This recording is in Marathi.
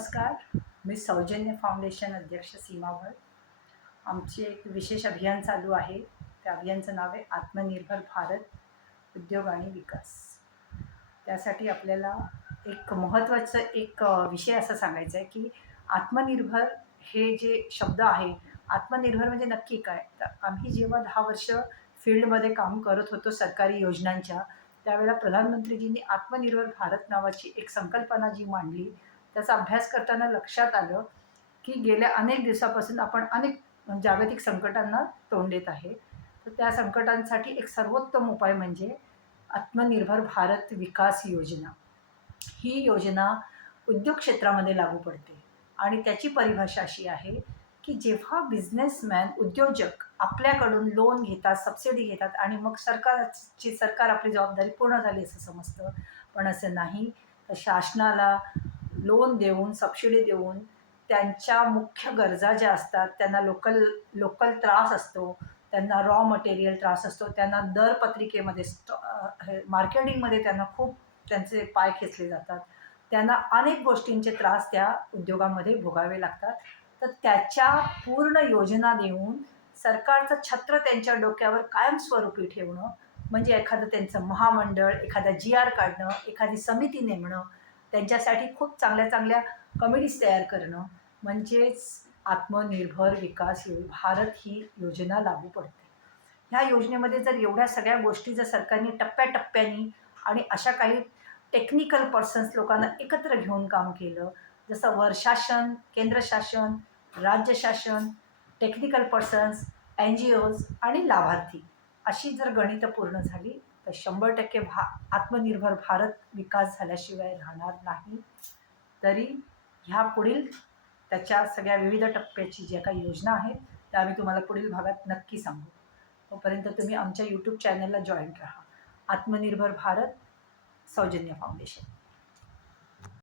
नमस्कार. मी सौजन्य फाउंडेशन अध्यक्ष सीमा भट. आमचे एक विशेष अभियान चालू आहे. त्या अभियानाचं नाव आहे आत्मनिर्भर भारत उद्योग आणि विकास. त्यासाठी आपल्याला एक महत्त्वाचं विषय असा सांगायचा आहे की आत्मनिर्भर हे जे शब्द आहे, आत्मनिर्भर म्हणजे नक्की काय? तर आम्ही जेव्हा 10 वर्ष फील्डमध्ये काम करत होतो सरकारी योजनांच्या, त्यावेळेला प्रधानमंत्रीजींनी आत्मनिर्भर भारत नावाची एक संकल्पना जी मांडली, त्याचा अभ्यास करताना लक्षात आलं की गेल्या अनेक दिवसापासून आपण अनेक जागतिक संकटांना तोंड देत आहे. तर त्या संकटांसाठी एक सर्वोत्तम उपाय म्हणजे आत्मनिर्भर भारत विकास योजना. ही योजना उद्योग क्षेत्रामध्ये लागू पडते आणि त्याची परिभाषा अशी आहे की जेव्हा बिझनेसमॅन, उद्योजक आपल्याकडून लोन घेतात, सबसिडी घेतात आणि मग सरकार आपली जबाबदारी पूर्ण झाली असं समजतं. पण असं नाही. तर शासनाला लोन देऊन, सबसिडी देऊन त्यांच्या मुख्य गरजा ज्या असतात, त्यांना लोकल त्रास असतो, त्यांना रॉ मटेरियल त्रास असतो, त्यांना दरपत्रिकेमध्ये मार्केटिंगमध्ये त्यांना खूप त्यांचे पाय खेचले जातात. त्यांना अनेक गोष्टींचे त्रास त्या उद्योगामध्ये भोगावे लागतात. तर त्याच्या पूर्ण योजना देऊन सरकारचं छत्र त्यांच्या डोक्यावर कायमस्वरूपी ठेवणं, म्हणजे एखादं त्यांचं महामंडळ, एखादा GR काढणं, एखादी समिती नेमणं, त्यांच्यासाठी खूप चांगल्या कमिटीज तयार करणं, म्हणजेच आत्मनिर्भर विकास भारत ही योजना लागू पडते. ह्या योजनेमध्ये जर एवढ्या सगळ्या गोष्टी जर सरकारने टप्प्याटप्प्याने आणि अशा काही टेक्निकल पर्सन्स लोकांना एकत्र घेऊन काम केलं, जसं शासन, केंद्र शासन, राज्य शासन, टेक्निकल पर्सन्स, NGOज आणि लाभार्थी अशी जर गणितं पूर्ण झाली तर 100% आत्मनिर्भर भारत विकास झाल्याशिवाय राहणार नाही. तरी ह्या पुढील त्याच्या सगळ्या विविध टप्प्याची ज्या काही योजना आहेत त्या आम्ही तुम्हाला पुढील भागात नक्की सांगू. तोपर्यंत तुम्ही आमच्या YouTube चॅनलला जॉईन राहा. आत्मनिर्भर भारत सौजन्य फाउंडेशन.